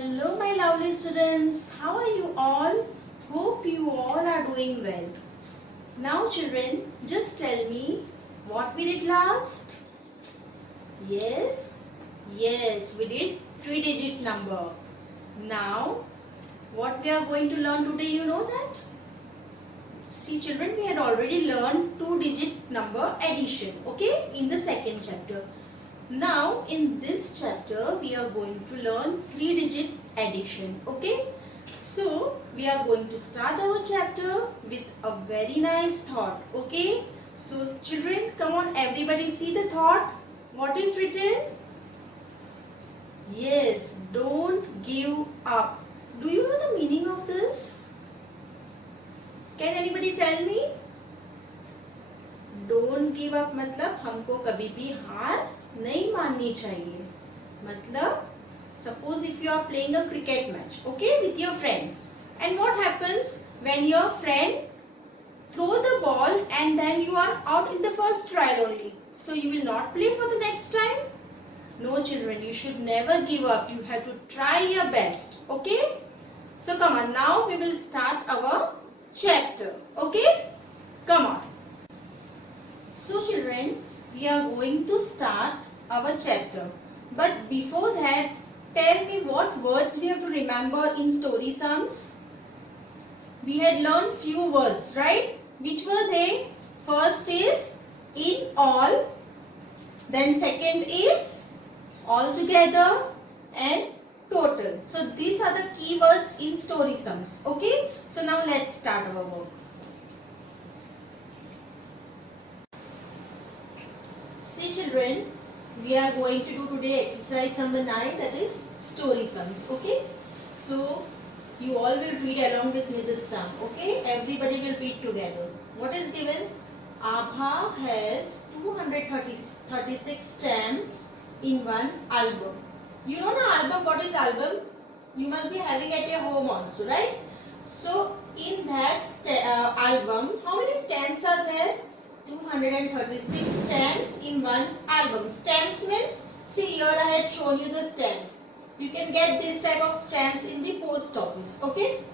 Hello my lovely students, how are you all? Hope you all are doing well. Now children, just tell me what we did last? Yes, we did 3-digit number. Now, what we are going to learn today, you know that? See children, we had already learned 2-digit number addition, okay, in the second chapter. Now in this chapter we are going to learn 3-digit addition, okay. So we are going to start our chapter with a very nice thought, okay. So children, come on, everybody see the thought. What is written? Yes, don't give up. Do you know the meaning of this? Can anybody tell me? Don't give up मतलब हमको कभी भी हार नहीं माननी चाहिए. मतलब suppose if you are playing a cricket match, okay, with your friends, and what happens when your friend throw the ball and then you are out in the first trial only, so you will not play for the next time? No children, you should never give up. You have to try your best, okay. So come on, now we will start our chapter, okay. Come on. So children, we are going to start our chapter, but before that, tell me what words we have to remember in story sums. We had learned few words, right? Which were they? First is in all, then second is all together and total. So these are the key words in story sums, okay? So now let's start our work. See children, we are going to do today exercise number 9, that is story sums, okay. So you all will read along with me this sum, okay. Everybody will read together. What is given? Abha has 236 stamps in one album. You know the album, what is album? You must be having at your home also, right? So in that album, how many stamps are there? 236 stamps in one album. Stamps means, see here I had shown you the stamps. You can get this type of stamps in the post office, okay.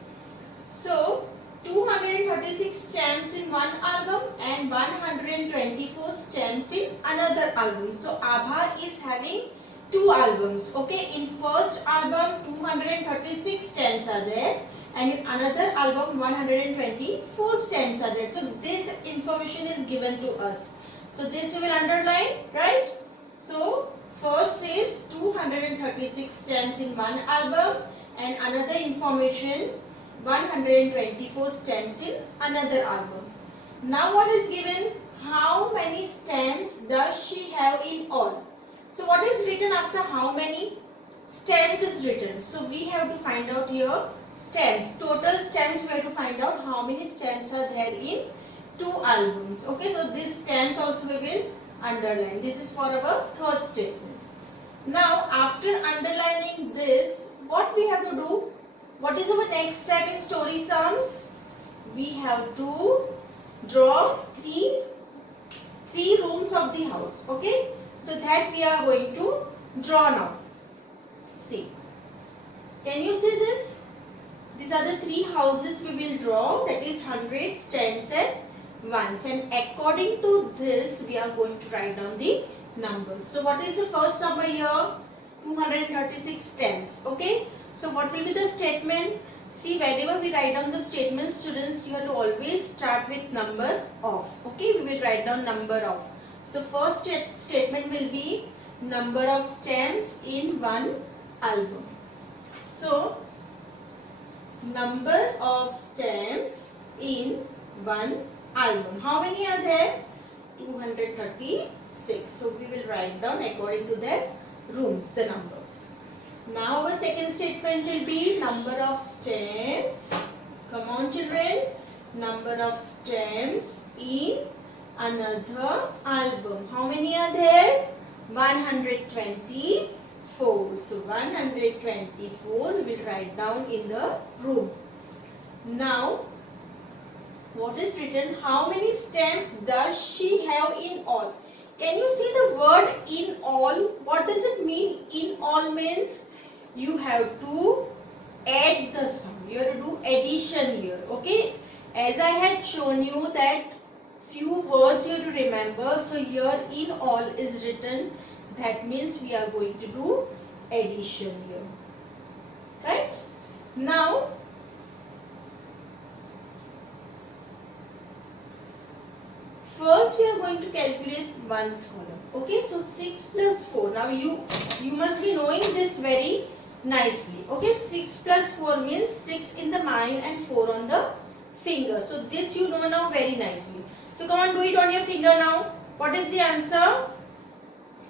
So 236 stamps in one album and 124 stamps in another album. So Abha is having two albums, okay. In first album 236 stamps are there, and in another album 124 stamps are there. So this information is given to us. So this we will underline, right? So first is 236 stamps in one album and another information 124 stamps in another album. Now what is given? How many stamps does she have in all? So what is written after how many? Stamps is written. So we have to find out here stamps. Total stamps we have to find out how many stamps are there in two albums. Okay, so these stamps also we will underline. This is for our third statement. Now after underlining this, what we have to do? What is our next step in story sums? We have to draw three rooms of the house. Okay, so that we are going to draw now. See, can you see this? These are the three houses we will draw, that is hundreds, tens and ones, and according to this we are going to write down the numbers. So what is the first number here? 236 tens, okay. So what will be the statement? See, whenever we write down the statement, students, you have to always start with number of, okay. We will write down number of. So first statement will be number of stamps in one album. So number of stamps in one album. How many are there? 236. So we will write down according to their rooms the numbers. Now our second statement will be number of stamps. Come on children. Number of stamps in another album. How many are there? 124. So 124 we will write down in the room. Now what is written? How many stamps does she have in all? Can you see the word in all? What does it mean? In all means you have to add the sum. You have to do addition here. Okay. As I had shown you that few words you have to remember. So here in all is written. That means we are going to do addition here. Right? Now, first we are going to calculate ones column. Okay, so 6 plus 4. Now you must be knowing this very nicely. Okay, 6 plus 4 means 6 in the mind and 4 on the finger. So this you know now very nicely. So come on, do it on your finger now. What is the answer?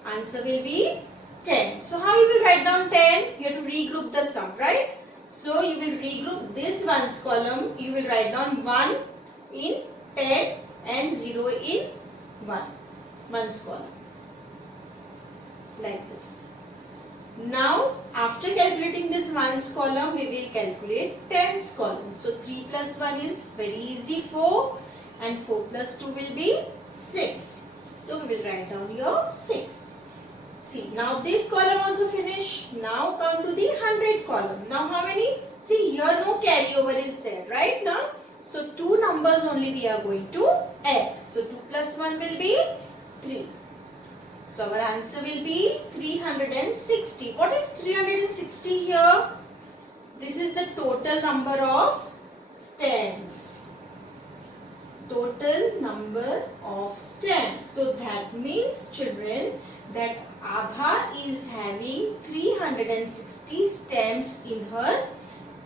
Answer will be 10. So how you will write down 10? You have to regroup the sum, right? So you will regroup this ones column. You will write down 1 in 10 and 0 in 1. Ones column. Like this. Now, after calculating this ones column, we will calculate tens column. So 3 plus 1 is very easy, 4, and 4 plus 2 will be 6. So we will write down here 6. See, now this column also finished. Now come to the 100 column. Now how many? See, here no carryover is there, right? Now, so 2 numbers only we are going to add. So 2 plus 1 will be 3. So our answer will be 360. What is 360 here? This is the total number of stands. Total number of stands. So that means, children, that Abha is having 360 stamps in her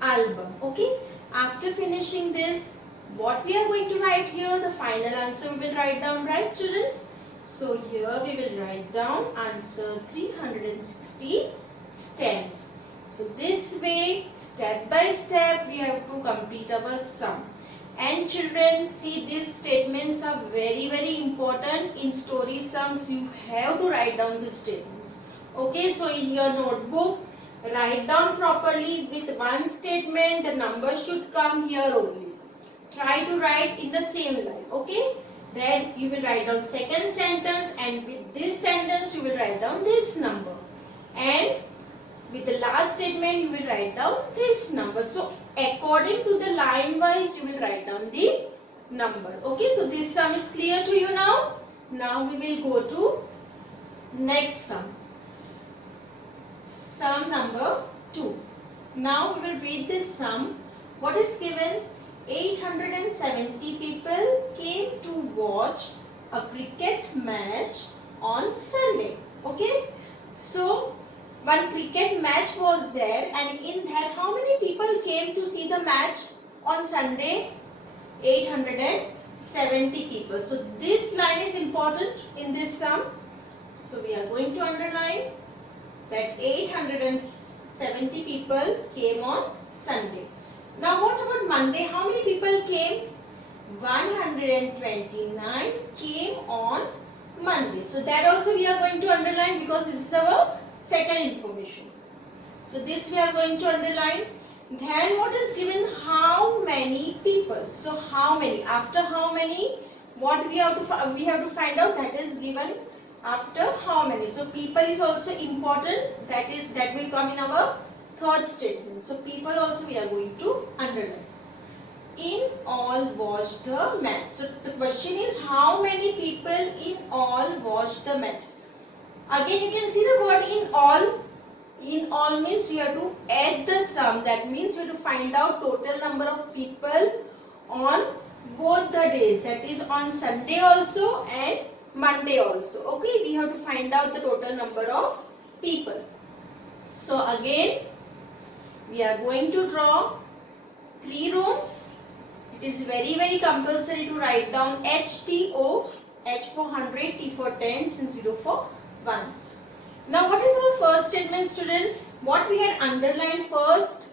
album. Okay. After finishing this, what we are going to write here, the final answer we will write down, right, students? So here we will write down answer 360 stamps. So this way, step by step, we have to complete our sum. And children, see, these statements are very, very important. In story sums, you have to write down these statements. Okay, so in your notebook, write down properly with one statement. The number should come here only. Try to write in the same line. Okay. Then you will write down second sentence, and with this sentence you will write down this number, and with the last statement you will write down this number. So according to the line wise you will write down the number. Okay, so this sum is clear to you now. Now we will go to next sum. Sum number 2. Now we will read this sum. What is given? 870 people came to watch a cricket match on Sunday. Okay, so one cricket match was there, and in that how many people came to see the match on Sunday? 870 people. So this line is important in this sum. So we are going to underline that 870 people came on Sunday. Now what about Monday? How many people came? 129 came on Monday. So that also we are going to underline because this is our second information. So this we are going to underline. Then what is given? How many people? So how many? After how many? What we have to find out. That is given after how many. So people is also important. That will come in our third statement. So people also we are going to underline. In all watched the match. So the question is how many people in all watched the match. Again you can see the word in all. In all means you have to add the sum. That means you have to find out total number of people on both the days. That is on Sunday also and Monday also. Okay, we have to find out the total number of people. So again we are going to draw 3 rooms. It is very, very compulsory to write down HTO, H for 100, T for tens, and 0 for ones. Now what is our first statement, students? What we had underlined first?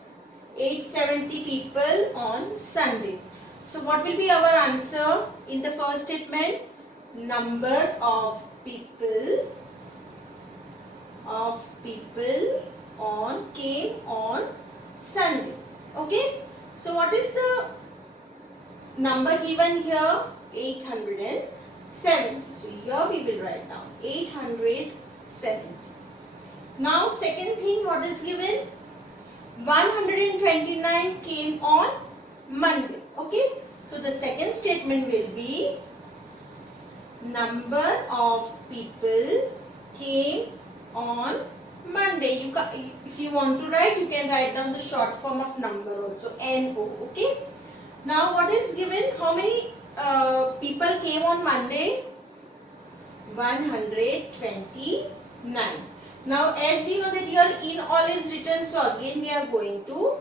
870 people on Sunday. So what will be our answer in the first statement? Number of people came on Sunday. Okay. So what is the number given here? 807. So here we will write down 870. Now second thing, what is given? 129 came on Monday. Okay. So the second statement will be number of people came on Monday. If you want to write, you can write down the short form of number also, NO. Okay. Now what is given? How many people came on Monday? 129. Now as you know that here in all is written, so again we are going to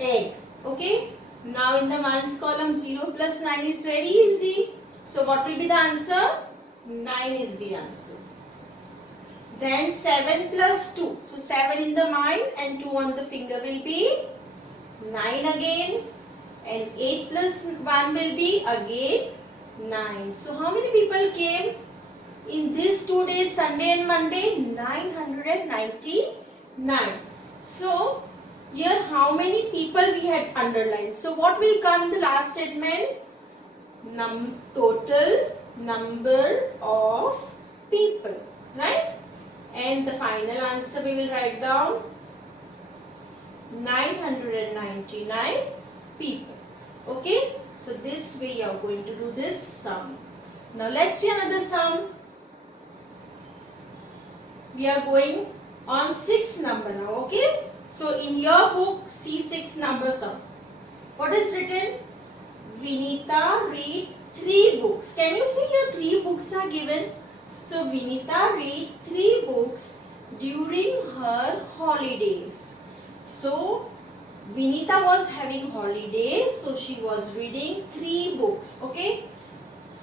add. Okay. Now in the ones column 0 plus 9 is very easy. So what will be the answer? 9 is the answer. Then 7 plus 2. So 7 in the mind and 2 on the finger will be 9 again. And 8 plus 1 will be again 9. So how many people came in these 2 days, Sunday and Monday? 999. So here how many people we had underlined? So what will come in the last statement? Total number of people, right? And the final answer we will write down 999 people. Okay, so this way you are going to do this sum. Now let's see another sum. We are going on 6 number now. Okay, so in your book see 6 number sum. What is written? Vinita read 3 books. Can you see here 3 books are given? So Vinita read 3 books during her holidays. So Vinita was having holiday, so she was reading 3 books. Okay.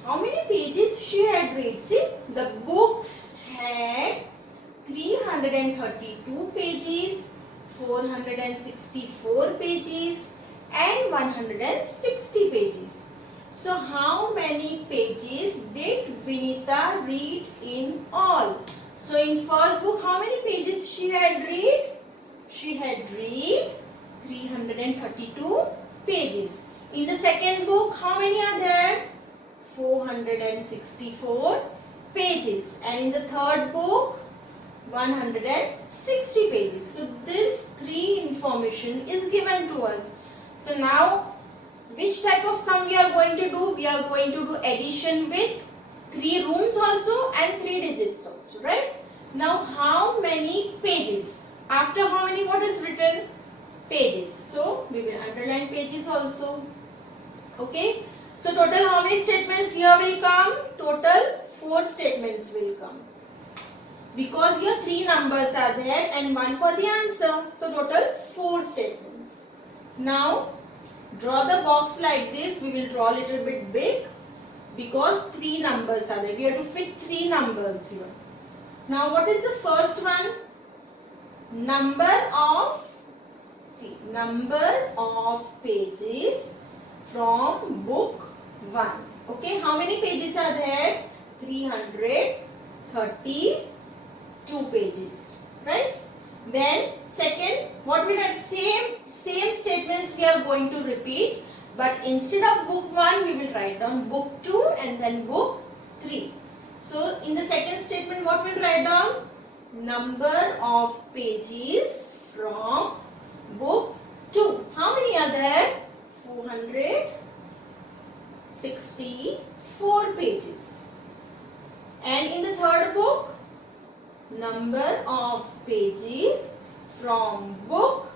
How many pages she had read? See, the books had 332 pages, 464 pages and 160 pages. So how many pages did Vinita read in all? So in first book, how many pages she had read? She had read 332 pages. In the second book, how many are there? 464 pages. And in the third book, 160 pages. So this 3 information is given to us. So now which type of sum we are going to do? We are going to do addition with 3 rooms also and 3 digits also, right? Now how many pages? After how many, what is written? Pages. So we will underline pages also. Okay. So total how many statements here will come? Total 4 statements will come. Because here 3 numbers are there and 1 for the answer. So total 4 statements. Now draw the box like this. We will draw a little bit big because 3 numbers are there. We have to fit 3 numbers here. Now what is the first one? Number of pages from book 1. Okay, how many pages are there? 332 pages, right? Then second, what we had, same statements we are going to repeat, but instead of book 1 we will write down book 2 and then book 3. So in the second statement what we will write down? Number of pages from book 2. How many are there? 464 pages. And in the third book, number of pages from book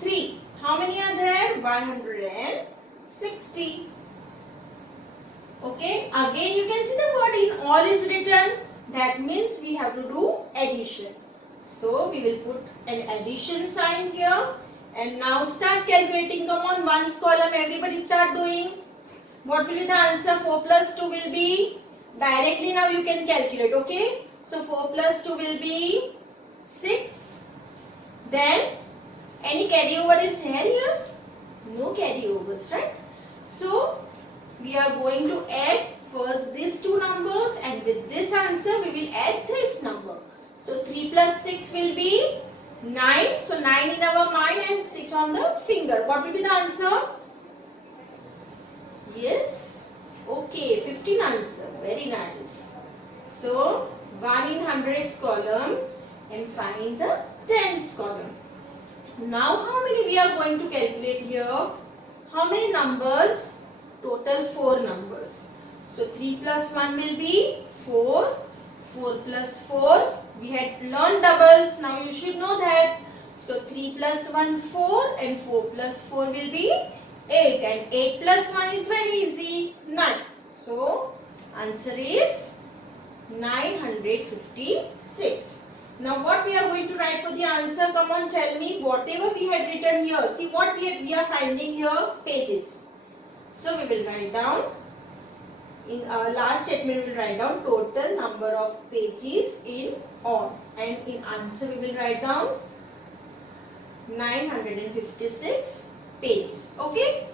3. How many are there? 160. Okay, again you can see the word in all is written. That means we have to do addition. So we will put an addition sign here. And now start calculating. Come on, ones column, everybody start doing. What will be the answer? 4 plus 2 will be, directly now you can calculate, okay? So 4 plus 2 will be 6. Then, any carryover is here? No carryovers, right? So, we are going to add first these 2 numbers and with this answer we will add this number. So 3 plus 6 will be 9. So 9 in our mind and 6 on the finger. What will be the answer? Yes. Okay, 15 answer. Very nice. So 1 in hundreds column and find the tens column. Now how many we are going to calculate here? How many numbers? Total 4 numbers. So 3 plus 1 will be 4. 4 plus 4. We had learned doubles. Now you should know that. So 3 plus 1 4 and 4 plus 4 will be 8. And 8 plus 1 is very easy. 9. So answer is 956. Now what we are going to write for the answer? Come on, tell me. Whatever we had written here. See what we are finding here? Pages. So we will write down. In our last statement we will write down total number of pages in all. And in answer we will write down 956 pages. Okay.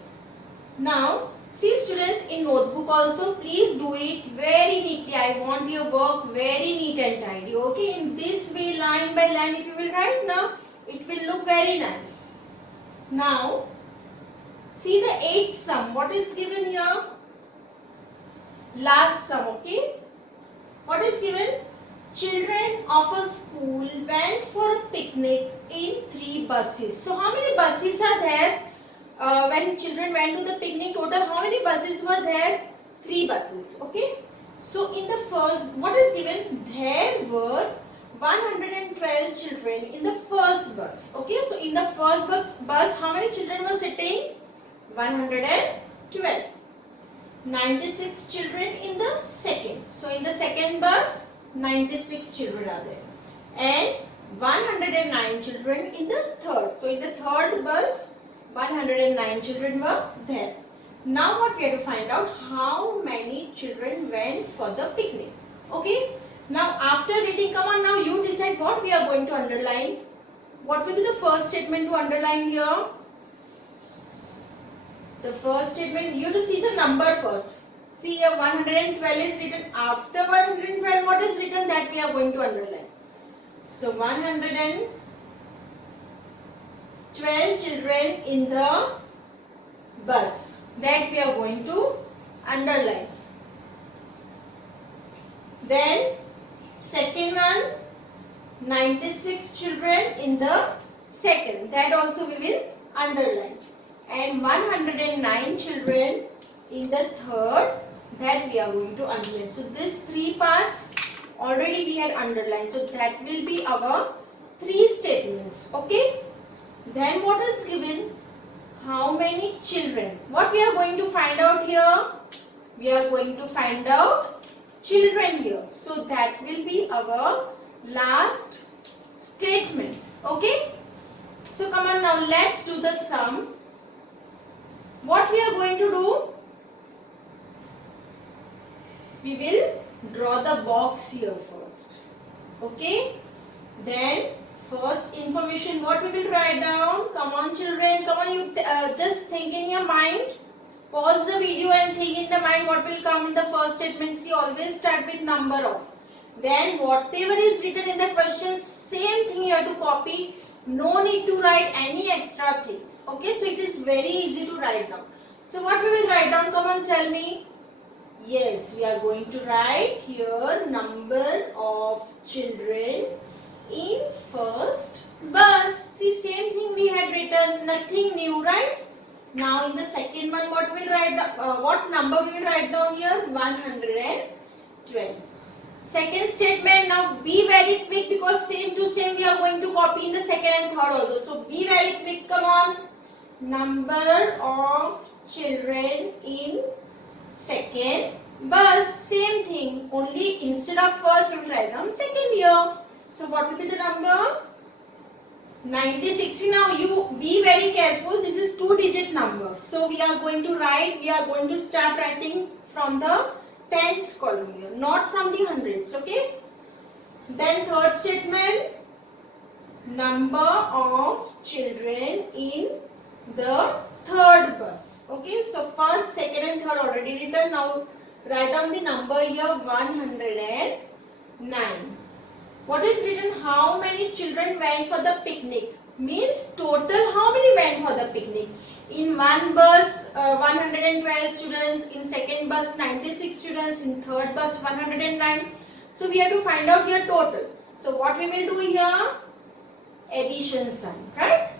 Now see students, in notebook also please do it very neatly. I want your work very neat and tidy. Okay, in this way line by line if you will write now, it will look very nice. Now see the 8th sum. What is given here? Last sum. Okay, what is given? Children of a school went for a picnic in 3 buses. So how many buses are there? When children went to the picnic, total how many buses were there? 3 buses. Okay. So in the first, what is given? There were 112 children in the first bus. Okay. So in the first bus, how many children were sitting? 112. 96 children in the second. So in the second bus, 96 children are there. And 109 children in the third. So in the third bus, 109 children were there. Now what we have to find out, how many children went for the picnic. Okay. Now after reading, come on, now you decide what we are going to underline. What will be the first statement to underline here? The first statement, you have to see the number first. See here 112 is written. After 112, what is written, that we are going to underline. So 112 children in the bus, that we are going to underline. Then second one, 96 children in the second, that also we will underline. And 109 children in the third, that we are going to underline. So these 3 parts already we had underlined. So that will be our 3 statements. Okay. Then what is given? How many children? What we are going to find out here? We are going to find out children here. So that will be our last statement. Okay. So come on, now let's do the sum. What we are going to do? We will draw the box here first. Okay. Then first information, what we will write down? Come on children, come on, you just think in your mind. Pause the video and think in the mind what will come in the first statement. See, always start with number of. Then whatever is written in the question, same thing you have to copy. No need to write any extra things. Okay, so it is very easy to write down. So what we will write down? Come on, tell me. Yes, we are going to write here number of children in first bus. See, same thing we had written, nothing new, right? Now in the second one, what we'll write? What number we will write down here? 112. Second statement. Now be very quick because same to same we are going to copy in the second and third also. So be very quick. Come on. Number of children in second bus. Same thing. Only instead of first we will write down second here. So what will be the number? 96. Now you be very careful. This is 2-digit number. So we are going to write. We are going to start writing from the tens column here, not from the hundreds. Okay. Then third statement. Number of children in the third bus. Okay. So first, second, and third already written. Now write down the number here. 109. What is written? How many children went for the picnic? Means total how many went for the picnic? In one bus 112 students, in second bus 96 students, in third bus 109. So we have to find out here total. So what we will do here? Addition sign, right?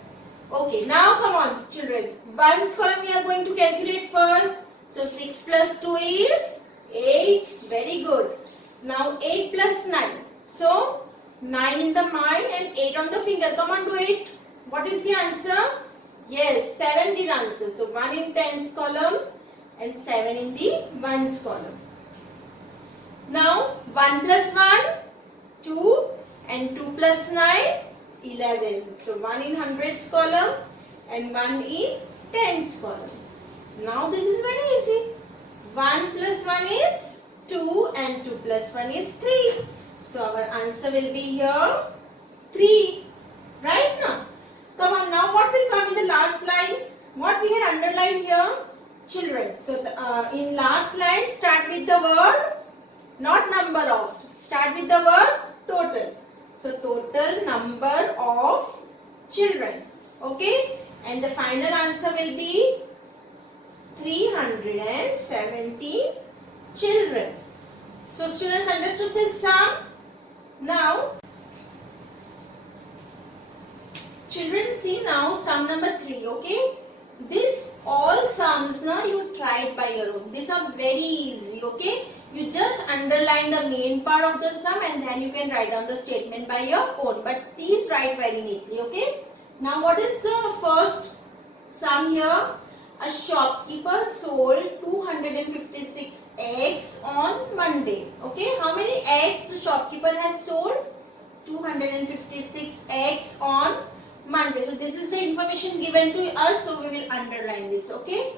Okay, now come on children. Ones column we are going to calculate first. So 6 plus 2 is 8. Very good. Now 8 plus 9. So 9 in the mind and 8 on the finger. Come on, do it. What is the answer? Yes, 7 did answer. So 1 in tens column and 7 in the ones column. Now 1 plus 1, 2 and 2 plus 9, 11. So 1 in hundreds column and 1 in tens column. Now this is very easy. 1 plus 1 is 2 and 2 plus 1 is 3. So our answer will be here 3. Right now? Come on, now what will come in the last line? What we had underlined here? Children. So in last line, start with the word, not number of. Start with the word total. So total number of children. Okay? And the final answer will be 370 children. So students understood this sum? Now, children see now sum number 3, okay? This all sums now you try it by your own. These are very easy, okay? You just underline the main part of the sum and then you can write down the statement by your own. But please write very neatly, okay? Now what is the first sum here? A shopkeeper sold 256 eggs on Monday. Okay, how many eggs the shopkeeper has sold? 256 eggs on Monday. So this is the information given to us. So we will underline this. Okay,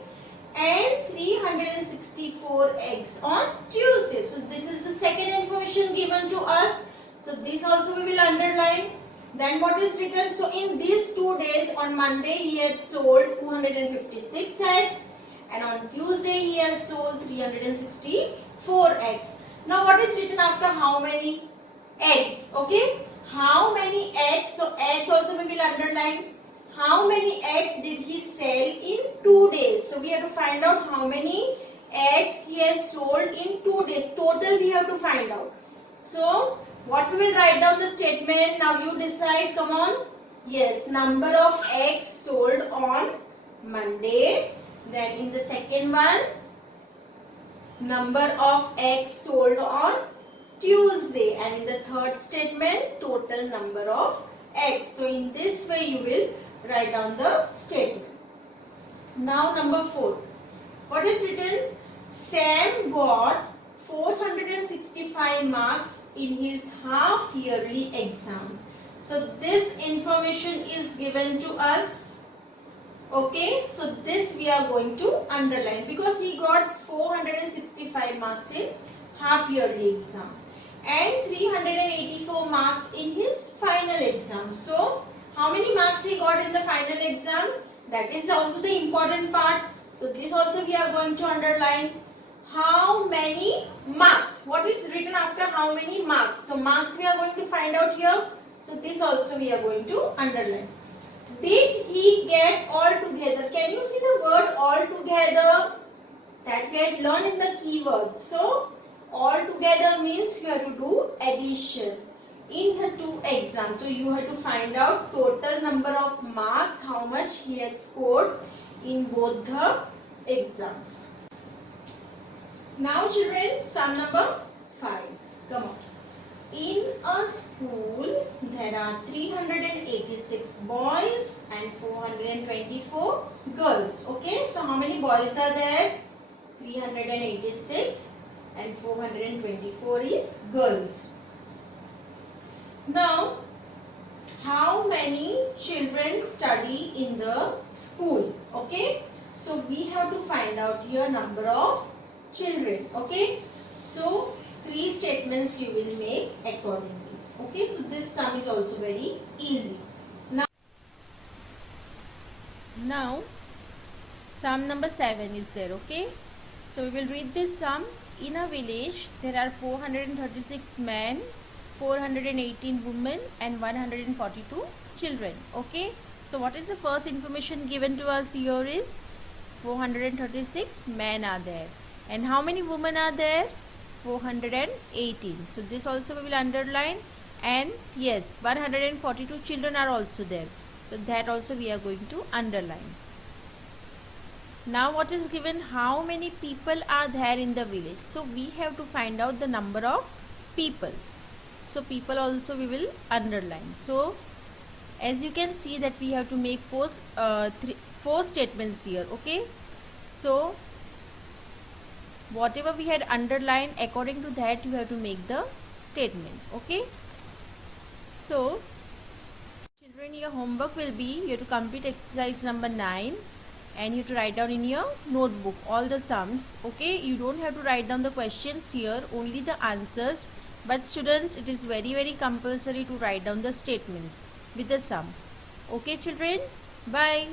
and 364 eggs on Tuesday. So this is the second information given to us. So this also we will underline. Then what is written? So in these 2 days, on Monday he had sold 256 eggs and on Tuesday he has sold 364 eggs. Now what is written after how many eggs? Okay, how many eggs? So eggs also we will underline. How many eggs did he sell in 2 days? So we have to find out how many eggs he has sold in 2 days. Total we have to find out. So what we will write down the statement? Now you decide. Come on. Yes, number of eggs sold on Monday. Then in the second one, number of eggs sold on Tuesday. And in the third statement, total number of eggs. So in this way you will write down the statement. Now number 4. What is written? Sam got 465 marks in his half yearly exam. So this information is given to us. Okay, so this we are going to underline because he got 465 marks in half yearly exam and 384 marks in his final exam. So how many marks he got in the final exam? That is also the important part. So this also we are going to underline. How many marks? What is written after how many marks? So marks we are going to find out here. So this also we are going to underline. Did he get all together? Can you see the word all together? That we had learned in the keywords. So all together means you have to do addition in the 2 exams. So you have to find out total number of marks, how much he had scored in both the exams. Now children, sum number 5. Come on. In a school, there are 386 boys and 424 girls. Okay, so how many boys are there? 386 and 424 is girls. Now, how many children study in the school? Okay, so we have to find out here number of children. Okay, so 3 statements you will make accordingly. Okay, so this sum is also very easy. Now sum number 7 is there. Okay, so we will read this sum. In a village there are 436 men, 418 women and 142 children. Okay, so what is the first information given to us here is 436 men are there. And how many women are there? 418. So this also we will underline. And yes, 142 children are also there. So that also we are going to underline. Now what is given? How many people are there in the village? So we have to find out the number of people. So people also we will underline. So as you can see that we have to make four statements here. Okay, so whatever we had underlined, according to that you have to make the statement. Okay, so children, your homework will be you have to complete exercise number 9 and you have to write down in your notebook all the sums. Okay, you don't have to write down the questions here, only the answers, but students, it is very compulsory to write down the statements with the sum. Okay children, bye.